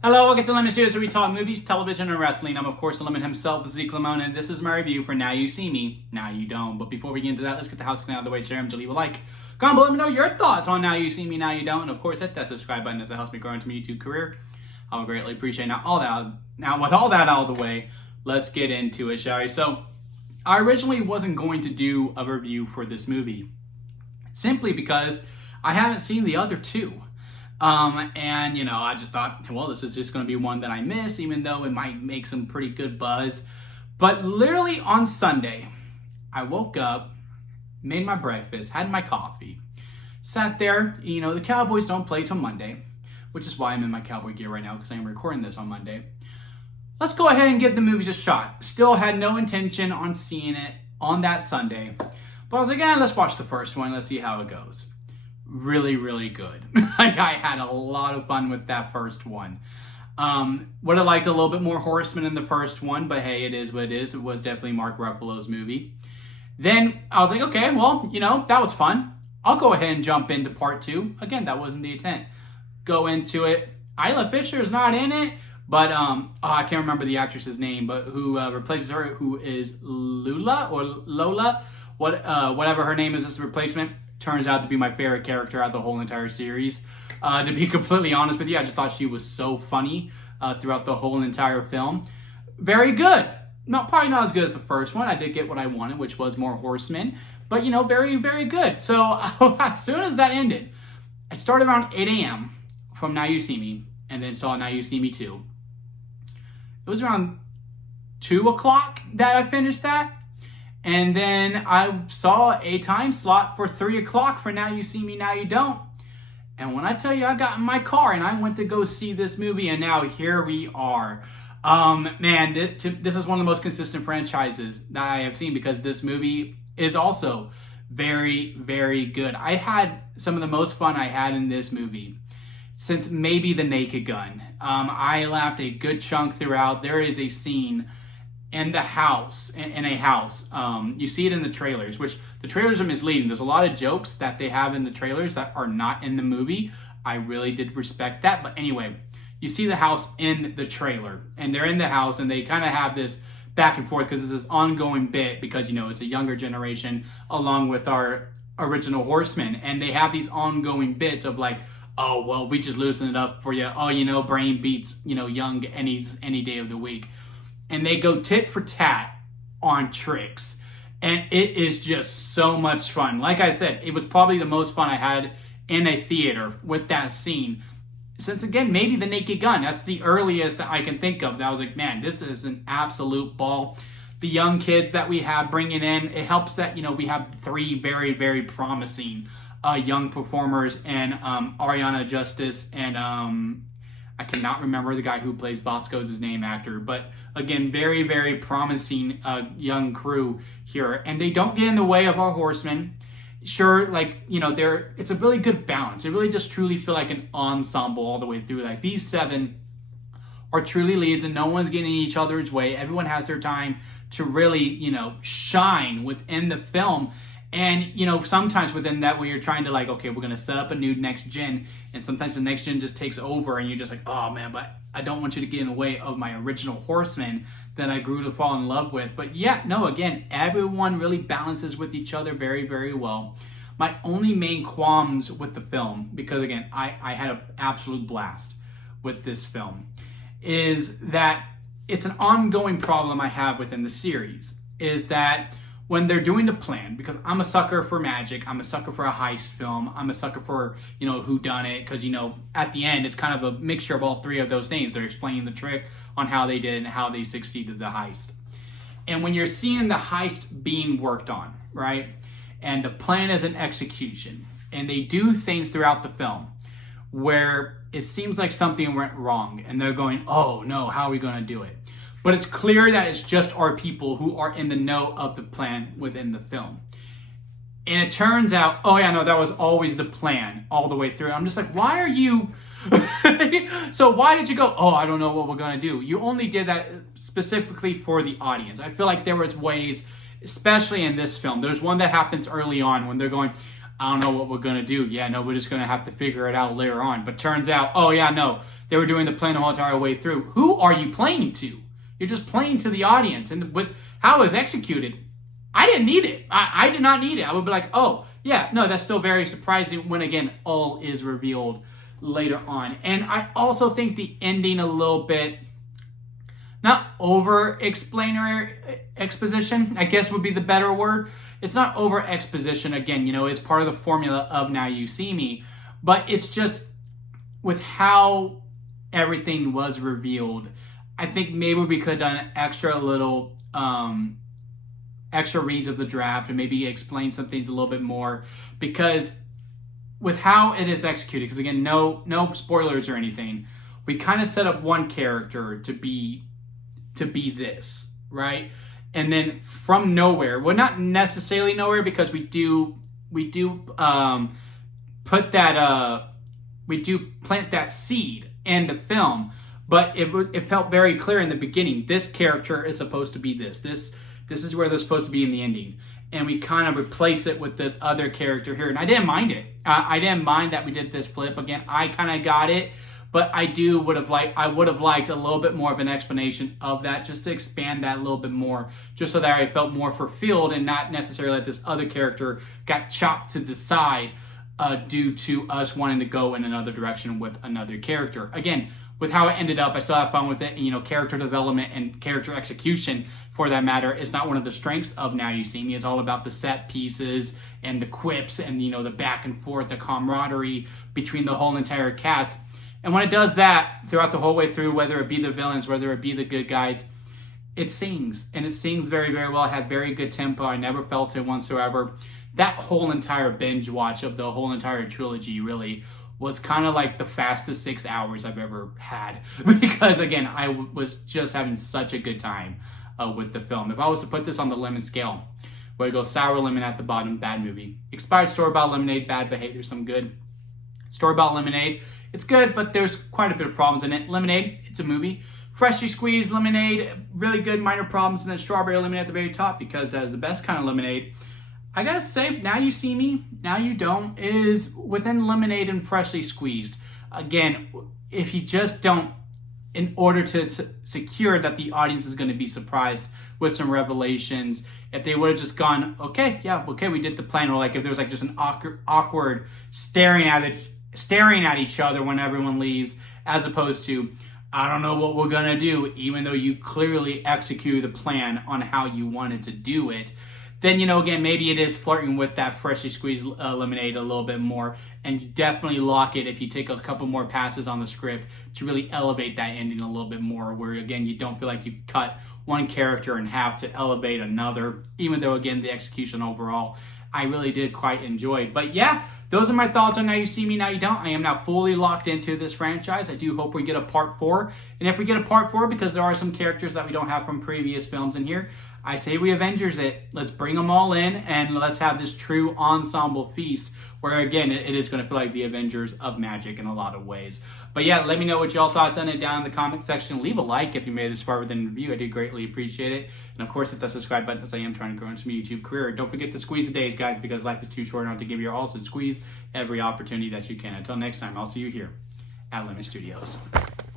Hello, welcome to Lemon Studios, where we talk movies, television, and wrestling. I'm, of course, the Lemon himself, Zeke Lamone, and this is my review for Now You See Me, Now You Don't. But before we get into that, let's get the house clean out of the way. Share them to leave a like. Comment below, let me know your thoughts on Now You See Me, Now You Don't. And, of course, hit that subscribe button as it helps me grow into my YouTube career. I would greatly appreciate it. Now, with all that out of the way, let's get into it, shall we? So, I originally wasn't going to do a review for this movie, simply because I haven't seen the other two. I just thought, well, this is just going to be one that I miss, even though it might make some pretty good buzz. But literally on Sunday, I woke up, made my breakfast, had my coffee, sat there. The Cowboys don't play till Monday, which is why I'm in my Cowboy gear right now, because I am recording this on Monday. Let's go ahead and give the movies a shot. Still had no intention on seeing it on that Sunday. But I was like, let's watch the first one. Let's see how it goes. Really, really good. I had a lot of fun with that first one. Would have liked a little bit more Horsemen in the first one, but hey, it is what it is. It was definitely Mark Ruffalo's movie. Then I was like, okay, well, that was fun. I'll go ahead and jump into part two. Again, that wasn't the intent. Go into it. Isla Fisher is not in it, but I can't remember the actress's name, but who replaces her, who is Lula or Lola, whatever her name is as a replacement. Turns out to be my favorite character out of the whole entire series. To be completely honest with you, I just thought she was so funny throughout the whole entire film. Very good. Probably not as good as the first one. I did get what I wanted, which was more Horsemen. But, very, very good. So, as soon as that ended, I started around 8 a.m. from Now You See Me, and then saw Now You See Me 2. It was around 2 o'clock that I finished that. And then I saw a time slot for 3 o'clock for Now You See Me, Now You Don't. And when I tell you I got in my car and I went to go see this movie, and now here we are. This is one of the most consistent franchises that I have seen, because this movie is also very, very good. I had some of the most fun I had in this movie since maybe The Naked Gun. I laughed a good chunk throughout. There is a scene in a house. You see it in the trailers, which the trailers are misleading. There's a lot of jokes that they have in the trailers that are not in the movie. I really did respect that. But anyway, you see the house in the trailer, and they're in the house, and they kind of have this back and forth because it's this ongoing bit, because it's a younger generation along with our original Horsemen, and they have these ongoing bits of like, oh, well, we just loosen it up for you. Oh, brain beats, young any day of the week. And they go tit for tat on tricks. And it is just so much fun. Like I said, it was probably the most fun I had in a theater with that scene. Since, again, maybe The Naked Gun. That's the earliest that I can think of. That I was like, man, this is an absolute ball. The young kids that we have bringing in, it helps that, we have 3 very, very promising young performers. And Ariana Justice and I cannot remember the guy who plays Bosco's name, actor, but again, very, very promising young crew here, and they don't get in the way of our Horsemen. Sure, it's a really good balance. It really just truly feel like an ensemble all the way through. Like, these 7 are truly leads, and no one's getting in each other's way. Everyone has their time to really, shine within the film. And, sometimes within that, when you're trying to okay, we're going to set up a new next gen, and sometimes the next gen just takes over, and you're just like, oh man, but I don't want you to get in the way of my original Horsemen that I grew to fall in love with. But yeah, no, again, everyone really balances with each other very, very well. My only main qualms with the film, because again, I had an absolute blast with this film, is that it's an ongoing problem I have within the series, is that when they're doing the plan, because I'm a sucker for magic, I'm a sucker for a heist film, I'm a sucker for, whodunit, because, at the end, it's kind of a mixture of all 3 of those things. They're explaining the trick on how they did and how they succeeded the heist. And when you're seeing the heist being worked on, right, and the plan is an execution, and they do things throughout the film where it seems like something went wrong, and they're going, oh no, how are we going to do it? But it's clear that it's just our people who are in the know of the plan within the film. And it turns out, oh yeah, no, that was always the plan all the way through. I'm just like, why are you... So why did you go, oh, I don't know what we're going to do? You only did that specifically for the audience. I feel like there was ways, especially in this film, there's one that happens early on when they're going, I don't know what we're gonna do. Yeah, no, we're just gonna have to figure it out later on. But turns out, oh yeah, no, they were doing the plan the whole entire way through. Who are you playing to? You're just playing to the audience, and with how it was executed, I didn't need it. I did not need it. I would be like, oh yeah, no, that's still very surprising when again all is revealed later on. And I also think the ending a little bit, not over exposition, I guess would be the better word. It's not over exposition. Again, you know, it's part of the formula of Now You See Me, but it's just with how everything was revealed. I think maybe we could have done extra reads of the draft and maybe explain some things a little bit more, because with how it is executed, because again, no spoilers or anything, we kind of set up one character to be this, right? And then from nowhere, well, not necessarily nowhere, because we do plant that seed in the film, but it felt very clear in the beginning. This character is supposed to be this. This is where they're supposed to be in the ending, and we kind of replace it with this other character here, and I didn't mind it. I didn't mind that we did this flip. Again, I kind of got it. But I would have liked a little bit more of an explanation of that, just to expand that a little bit more, just so that I felt more fulfilled and not necessarily that this other character got chopped to the side due to us wanting to go in another direction with another character. Again, with how it ended up, I still have fun with it. And, you know, character development and character execution, for that matter, is not one of the strengths of Now You See Me. It's all about the set pieces and the quips and, you know, the back and forth, the camaraderie between the whole entire cast. And when it does that throughout the whole way through, whether it be the villains, whether it be the good guys, it sings. And it sings very, very well. It had very good tempo. I never felt it whatsoever. That whole entire binge watch of the whole entire trilogy really was kind of like the fastest 6 hours I've ever had. Because, again, I was just having such a good time with the film. If I was to put this on the lemon scale, where it goes sour lemon at the bottom, bad movie. Expired store-bought lemonade, bad behavior, some good. Store-bought lemonade, it's good, but there's quite a bit of problems in it. Lemonade, it's a movie. Freshly squeezed lemonade, really good, minor problems. And then strawberry lemonade at the very top, because that is the best kind of lemonade. I gotta say, Now You See Me, Now You Don't is within lemonade and freshly squeezed. Again, if you just don't, in order to secure that the audience is going to be surprised with some revelations, if they would have just gone, okay, we did the plan, or like if there was like just an awkward staring at each other when everyone leaves, as opposed to, I don't know what we're gonna do, even though you clearly executed the plan on how you wanted to do it, then, you know, again, maybe it is flirting with that freshly squeezed lemonade a little bit more, and you definitely lock it if you take a couple more passes on the script to really elevate that ending a little bit more, where, again, you don't feel like you cut one character in half to elevate another, even though, again, the execution overall, I really did quite enjoy. But yeah, those are my thoughts on Now You See Me, Now You Don't. I am now fully locked into this franchise. I do hope we get a part 4. And if we get a part 4, because there are some characters that we don't have from previous films in here, I say we Avengers it. Let's bring them all in, and let's have this true ensemble feast where, again, it is going to feel like the Avengers of magic in a lot of ways. But yeah, let me know what y'all thoughts on it down in the comment section. Leave a like if you made it this far within the review. I do greatly appreciate it. And of course, hit that subscribe button, as I am trying to grow into my YouTube career. Don't forget to squeeze the days, guys, because life is too short not to give you all, so squeeze every opportunity that you can. Until next time, I'll see you here at Lemon Studios.